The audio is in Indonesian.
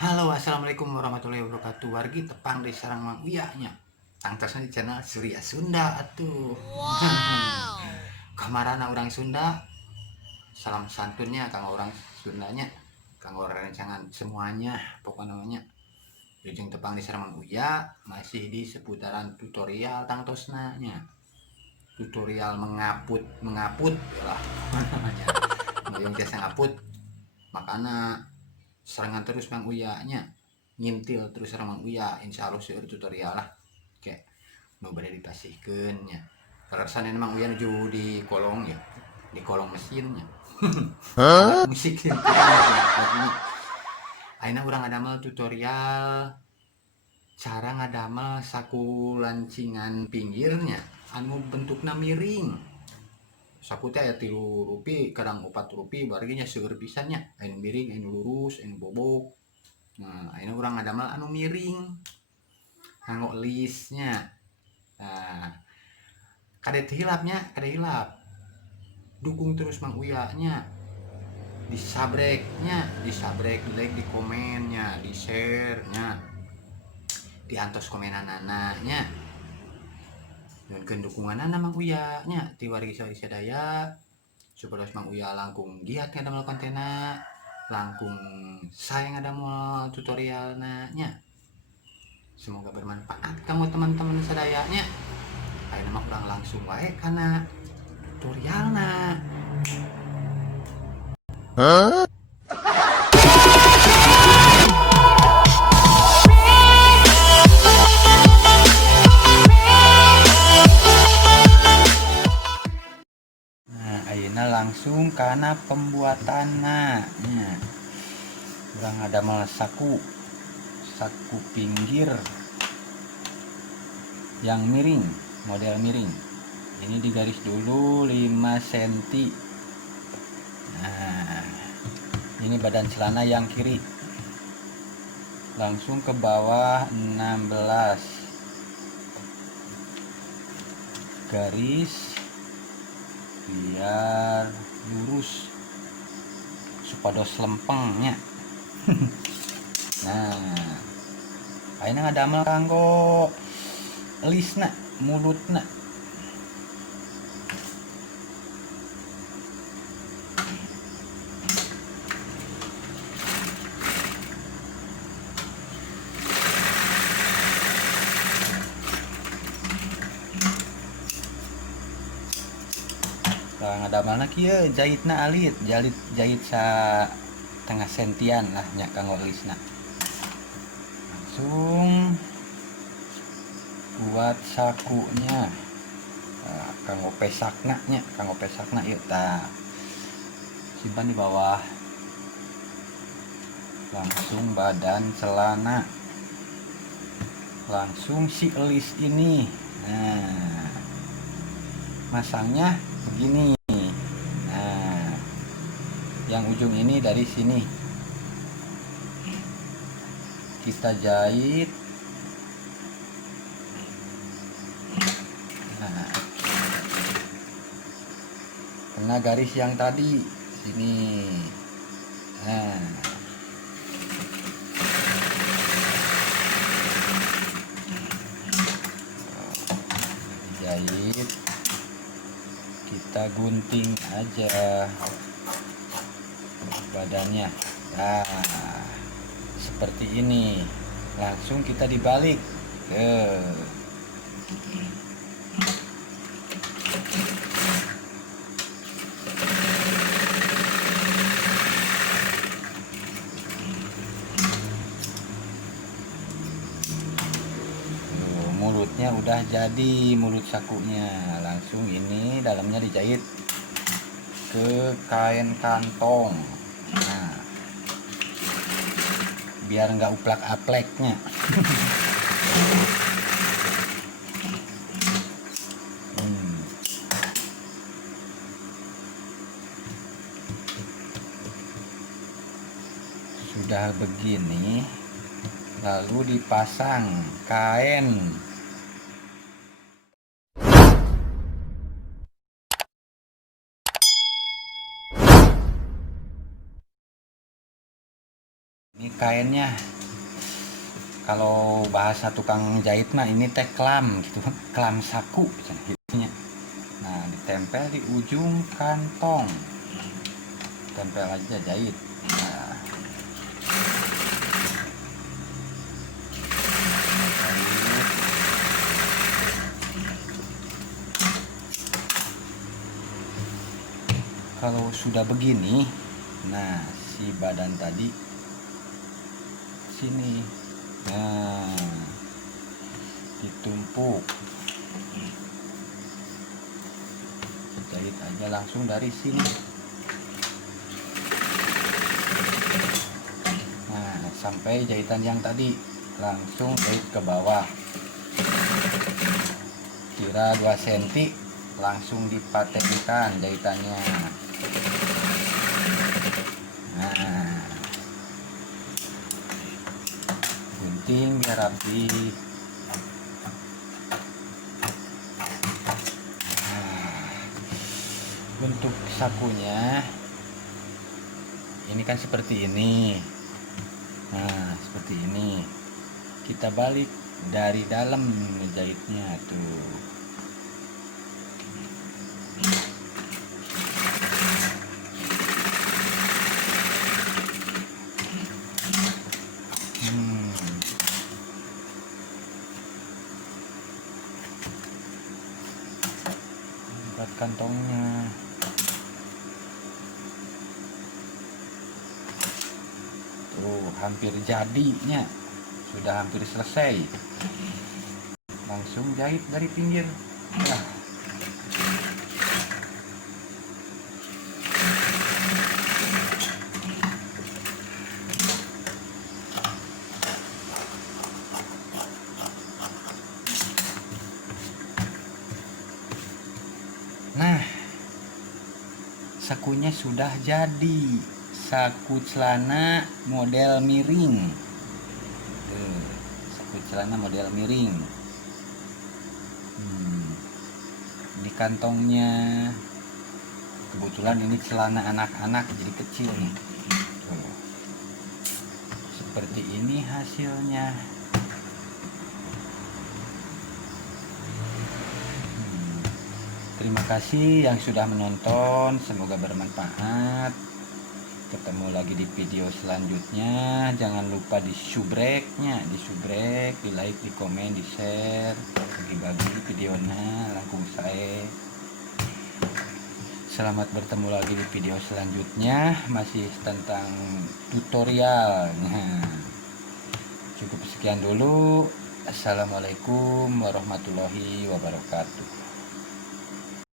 Halo, assalamualaikum warahmatullahi wabarakatuh. Wargi tepang di sarang Mang Uyanya. Tangtasnya di channel Surya Sunda atuh. Wow. Kamarana orang Sunda. Salam santunnya kang orang Sundanya. Kang orang rencangan semuanya pokoknya namanya. Ujung tepang di sarang Mang Uya masih di seputaran tutorial tangtosnanya. Tutorial mengaput lah namanya. Yang jasa ngaput makana serangan terus Mang Uyanya ngintil terus sama Mang Uya insya Allah seueur tutorial lah kayak mau bade dipasihkeun nya karasan Mang Uya nuju di kolong ya di kolong mesinnya alat musik ini ayeuna urang ngadamel tutorial cara ngadamel saku lancingan pinggirnya anu bentukna miring saku teh aya 3 rupi kadang 4 rupi barginya seueur pisannya anu miring anu lurus anu bobok. Nah ayeuna urang ngadamel anu miring nganggo lisnya. Nah kade hilapnya kade hilap dukung terus Mang Uya nya disabrek like di komennya di share nya diantos komenanana nya dan dukungan Mang Uya nya ti wargi sadaya supaya Mang Uya langkung giat ngadamel kontena langkung saya ngadamel tutorialna nya. Semoga bermanfaat kamu teman-teman sadayanya. Ayeuna mah kurang langsung wae kana tutorialna. Nah, ayeuna langsung kana pembuatanna. Nya. Urang ngadamel saku pinggir yang miring, model miring. Ini digaris dulu 5 cm. Nah, ini badan celana yang kiri. Langsung ke bawah 16 garis biar lurus supados lempengnya. Nah ayeuna ngadamel kanggo lisna mulutna. Ngadamelna kieu jahitna alit jahit sa tengah sentian lah nya kanggo lisna. Langsung buat sakunya. Nah, kanggo pesakna nya ieu tah simpan di bawah. Langsung badan celana, langsung si elis ini. Nah masangnya begini. Nah yang ujung ini dari sini kita jahit. Nah kena garis yang tadi sini. Nah jahit, kita gunting aja badannya. Nah seperti ini, langsung kita dibalik mulutnya udah jadi, mulut sakunya. Langsung ini dalamnya dijahit ke kain kantong. Nah biar nggak uplak-apleknya. Sudah begini lalu dipasang kain. Ini kainnya, kalau bahasa tukang jahit mah ini teh klam gitu, klam saku gitu. Nah, ditempel di ujung kantong, tempel aja jahit. Nah, kalau sudah begini, nah si badan tadi sini, nah ditumpuk, jahit aja langsung dari sini. Nah, sampai jahitan yang tadi langsung jahit ke bawah, kira 2 cm, langsung dipatenkan jahitannya. Nah, gunting biar rapi. Untuk sakunya ini kan seperti ini. Nah, seperti ini. Kita balik dari dalam ngejahitnya tuh. Buat kantongnya. Tuh, hampir jadinya. Sudah hampir selesai. Langsung jahit dari pinggir. Nah, sakunya sudah jadi. Saku celana model miring. Saku celana model miring. Di kantongnya, kebetulan ini celana anak-anak jadi kecil nih. Tuh. Seperti ini hasilnya. Terima kasih yang sudah menonton, semoga bermanfaat. Ketemu lagi di video selanjutnya. Jangan lupa di subrek-nya, di like, di komen, di share, bagi-bagi videonya langkung saya. Selamat bertemu lagi di video selanjutnya, masih tentang tutorial. Cukup sekian dulu. Assalamualaikum warahmatullahi wabarakatuh.